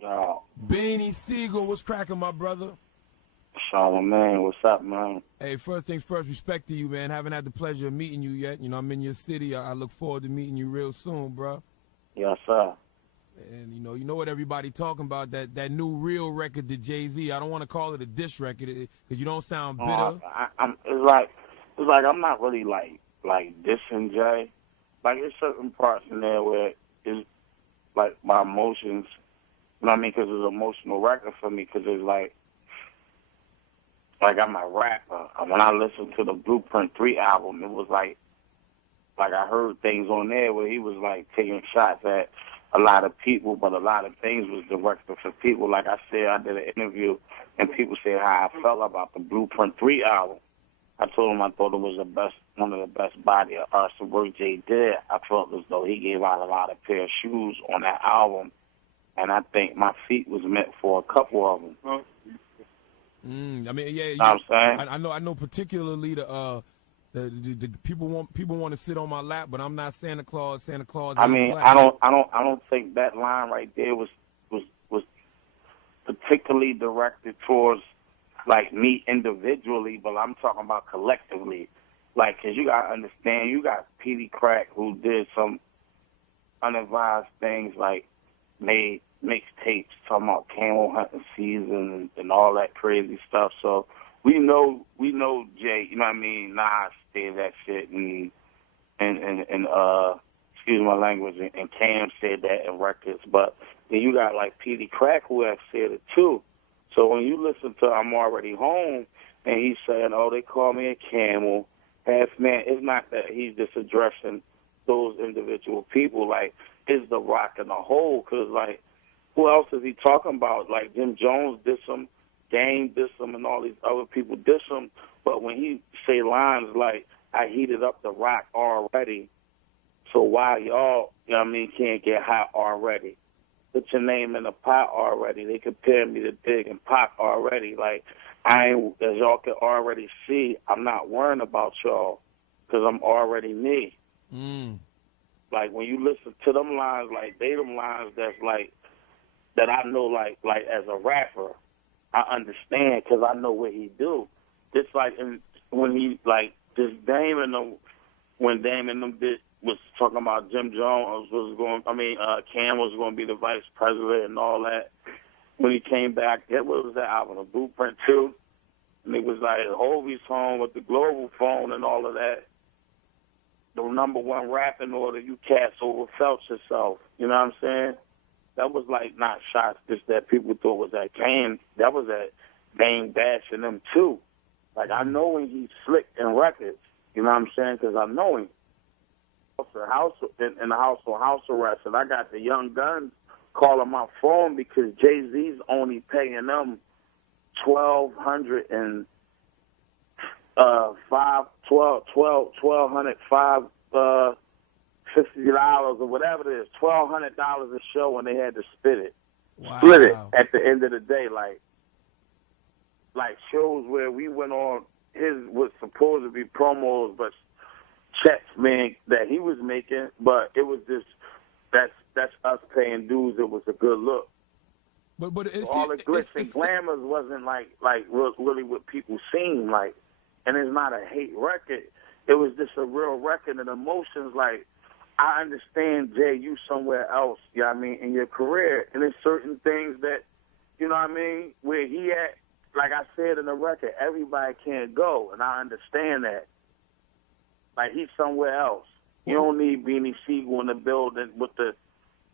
Yo, Beanie Sigel, what's cracking, my brother? Charlamagne, what's up, man? Hey, first things first, respect to you, man. Haven't had the pleasure of meeting you yet. You know, I'm in your city. I look forward to meeting you real soon, bro. Yes, sir. And you know what everybody talking about, that new real record to Jay-Z. I don't want to call it a diss record because you don't sound bitter. It's like I'm not really like dissing Jay. Like there's certain parts in there where it's like my emotions. You know what I mean? Because it's an emotional record for me. Because it's like I'm a rapper. And when I listened to the Blueprint 3 album, it was like I heard things on there where he was like taking shots at a lot of people, but a lot of things was directed for people. Like I said, I did an interview, and people said how I felt about the Blueprint 3 album. I told him I thought it was one of the best body of arts work Jay did. I felt as though he gave out a lot of pair of shoes on that album, and I think my feet was meant for a couple of them. I mean, yeah, you know what I'm saying? I know particularly the people want to sit on my lap, but I'm not Santa Claus. Santa Claus. I mean, black. I don't think that line right there was particularly directed towards like me individually, but I'm talking about collectively. Like, cause you gotta understand, you got Petey Crack who did some unadvised things, like made mixtapes talking about camel hunting season and all that crazy stuff. So we know Jay, you know what I mean, Nas said that shit and excuse my language, and Cam said that in records, but then you got like Petey Crack who have said it too. So when you listen to I'm Already Home and he's saying, oh, they call me a camel, half man, it's not that he's just addressing those individual people. Like, it's the rock in the whole, because, like, who else is he talking about? Like, Jim Jones diss him, Game diss him, and all these other people diss him. But when he say lines like, I heated up the rock already, so why y'all, you know what I mean, can't get hot already? Put your name in the pot already. They compare me to Dig and Pac already. Like, I ain't, as y'all can already see, I'm not worrying about y'all because I'm already me. Like, when you listen to them lines, like, they them lines that's like, that I know, like as a rapper, I understand because I know what he do. Just like when he, like, this Dame and them, when Dame and them was talking about Jim Jones Cam was going to be the vice president and all that. When he came back, what was that album, the Blueprint 2? And it was like Hovey's home with the global phone and all of that. The number one rapping order, you cats overfelt yourself. You know what I'm saying? That was like not shots just that people thought was at Kane. That was at Dame bashing them too. Like, I know when he's slick in records. You know what I'm saying? Because I know him. In the house on house arrest, and I got the Young Guns calling my phone because Jay-Z's only paying them $1,205 $50 or whatever it is, $1,200 a show when they had to split it at the end of the day, like shows where we went on his was supposed to be promos, but checks, man, that he was making, but it was just that's us paying dues. It was a good look. But all the glitz and glamours wasn't like really what people seen like, and it's not a hate record. It was just a real record and emotions. Like, I understand, Jay, you somewhere else, you know what I mean, in your career, and there's certain things that, you know what I mean, where he at. Like I said in the record, everybody can't go, and I understand that. Like, he's somewhere else. You don't need Beanie Sigel in the building with the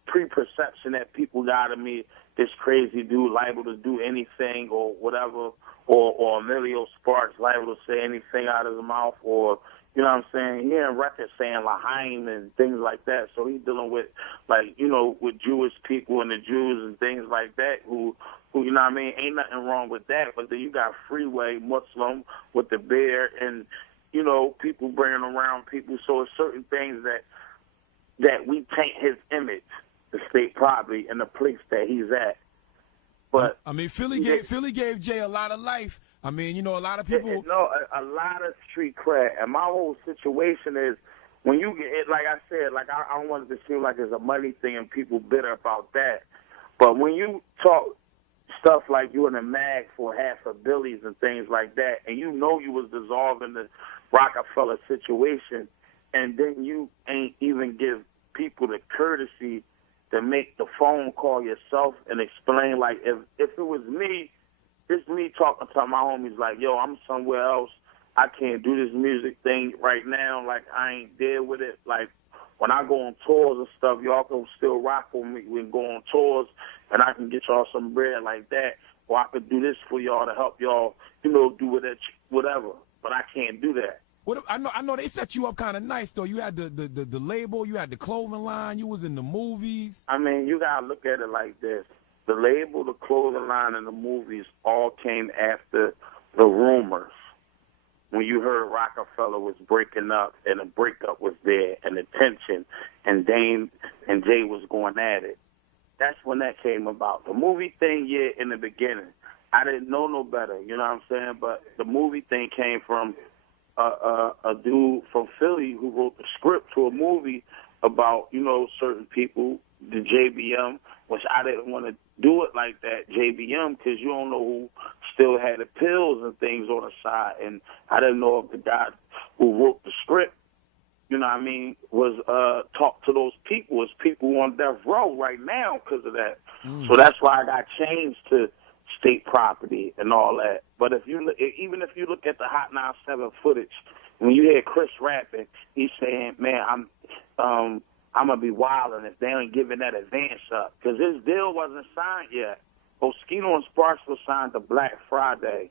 pre-perception that people got of me, this crazy dude liable to do anything or whatever, or Emilio Sparks liable to say anything out of his mouth, or, you know what I'm saying, he in records saying L'Haim and things like that, so he's dealing with, like, you know, with Jewish people and the Jews and things like that who you know what I mean, ain't nothing wrong with that, but then you got Freeway Muslim with the bear and, you know, people bringing around people, so it's certain things that we taint his image, the state property, and the place that he's at. But I mean, Philly gave Jay a lot of life. I mean, you know, a lot of people. No, a lot of street cred, and my whole situation is when you get, like I said, like I don't want it to seem like it's a money thing and people bitter about that. But when you talk stuff like you in a mag for half a billies and things like that, and you know you was dissolving the Rocafella situation, and then you ain't even give people the courtesy to make the phone call yourself and explain, like, if it was me, it's me talking to my homies like, yo, I'm somewhere else. I can't do this music thing right now. Like, I ain't there with it. Like, when I go on tours and stuff, y'all can still rock with me. We can go on tours, and I can get y'all some bread like that. Or I could do this for y'all to help y'all, you know, do whatever. But I can't do that. What, I know they set you up kind of nice, though. You had the label, you had the clothing line, you was in the movies. I mean, you got to look at it like this. The label, the clothing line, and the movies all came after the rumors. When you heard Rocafella was breaking up and the breakup was there and the tension and Dame and Jay was going at it, that's when that came about. The movie thing, yeah, in the beginning, I didn't know no better, you know what I'm saying? But the movie thing came from a dude from Philly who wrote the script to a movie about, you know, certain people, the JBM, which I didn't want to do it like that, JBM, because you don't know who still had the pills and things on the side. And I didn't know if the guy who wrote the script, you know what I mean, was talk to those people as people on death row right now because of that. So that's why I got changed to state property and all that. But even if you look at the Hot 97 footage, when you hear Chris rapping, he's saying, man, I'm going to be wilding if they ain't giving that advance up. Because his deal wasn't signed yet. Moschino and Sparks was signed to Black Friday,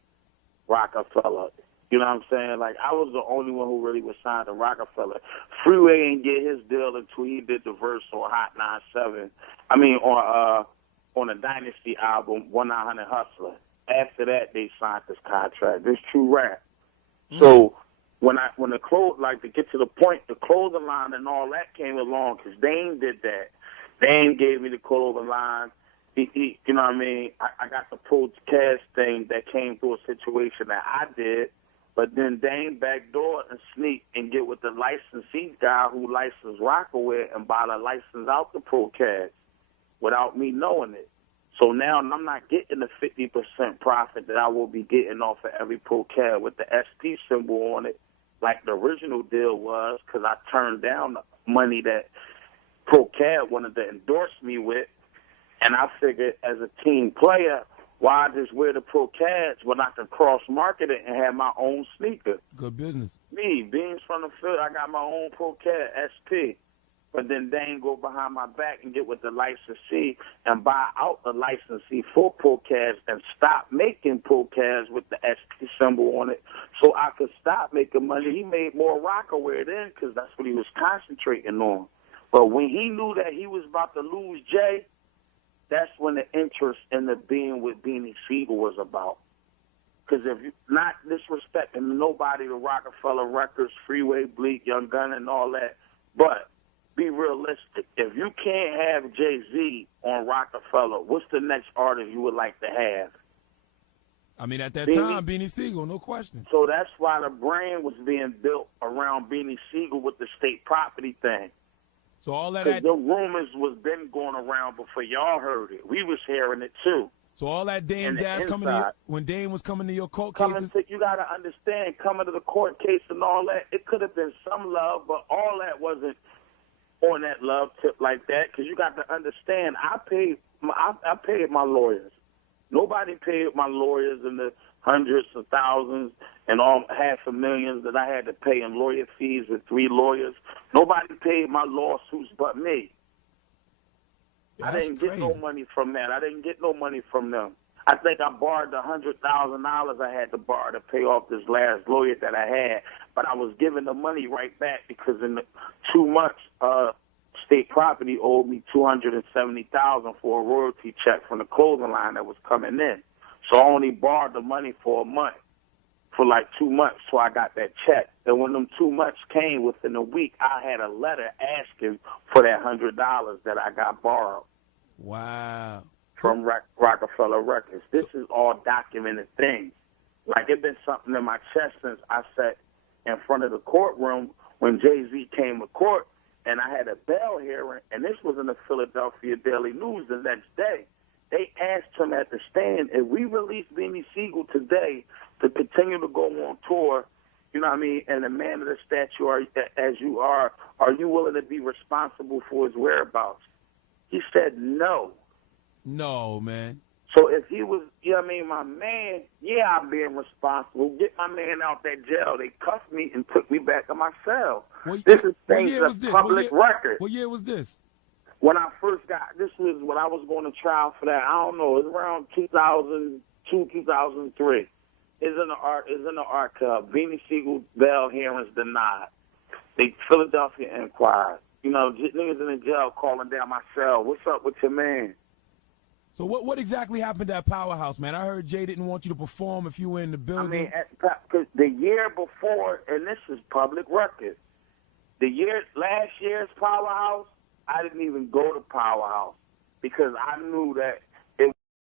Rocafella. You know what I'm saying? Like, I was the only one who really was signed to Rocafella. Freeway didn't get his deal until he did the verse on Hot 97. I mean, on the Dynasty album, 1900 Hustler. After that, they signed this contract. This true rap. So when the clothes, like, to get to the point, the clothing line and all that came along because Dame did that. Dame gave me the clothing line. He, you know what I mean? I got the podcast thing that came through a situation that I did, but then Dame backdoor and sneak and get with the licensee guy who licensed Rockaway and buy the license out the podcast without me knowing it. So now I'm not getting the 50% profit that I will be getting off of every ProCab with the SP symbol on it, like the original deal was, because I turned down the money that ProCab wanted to endorse me with. And I figured as a team player, why just wear the ProCads when I can cross-market it and have my own sneaker? Good business. Me, Beans from the field, I got my own ProCad SP. But then they ain't go behind my back and get with the licensee and buy out the licensee for ProCads and stop making ProCads with the SP symbol on it so I could stop making money. He made more Rockaway then because that's what he was concentrating on. But when he knew that he was about to lose Jay, that's when the interest in the being with Beanie Sigel was about. Because if you not disrespecting nobody, the Rocafella Records, Freeway, Bleak, Young Gun, and all that, but be realistic. If you can't have Jay-Z on Rocafella, what's the next artist you would like to have? I mean, at that time, Beanie Sigel, no question. So that's why the brand was being built around Beanie Sigel with the state property thing. So all that, the rumors was been going around before y'all heard it. We was hearing it too. So all that Dame gas coming to your, when Dame was coming to your court cases? You got to understand, coming to the court case and all that, it could have been some love, but all that wasn't on that love tip like that, because you got to understand, I paid my lawyers. Nobody paid my lawyers in the hundreds of thousands and all $500,000 that I had to pay in lawyer fees with 3 lawyers. Nobody paid my lawsuits but me. Yeah, I didn't get no money from that. I didn't get no money from them. I think I borrowed the $100,000 I had to borrow to pay off this last lawyer that I had, but I was giving the money right back because in the 2 months, state property owed me $270,000 for a royalty check from the clothing line that was coming in. So I only borrowed the money for a month, for like 2 months, so I got that check. And when them 2 months came within a week, I had a letter asking for that $100 that I got borrowed. Wow. From Rocafella Records. This is all documented things. Like, it's been something in my chest since I sat in front of the courtroom when Jay-Z came to court and I had a bail hearing, and this was in the Philadelphia Daily News the next day. They asked him at the stand, if we release Beanie Sigel today to continue to go on tour, you know what I mean, and a man of the stature as you are you willing to be responsible for his whereabouts? He said no. No, man. So if he was, you know what I mean, my man, yeah, I'm being responsible. Get my man out that jail. They cuffed me and put me back in my cell. This is a public record. What year was this? When I first this was when I was going to trial for that. I don't know. It was around 2002, 2003. It's in the archive. Beanie Sigel bail hearings denied. The Philadelphia Inquirer. You know, niggas in the jail calling down my cell. What's up with your man? So what exactly happened at Powerhouse, man? I heard Jay didn't want you to perform if you were in the building. I mean, cause the year before, and this is public record, last year's Powerhouse, I didn't even go to Powerhouse because I knew that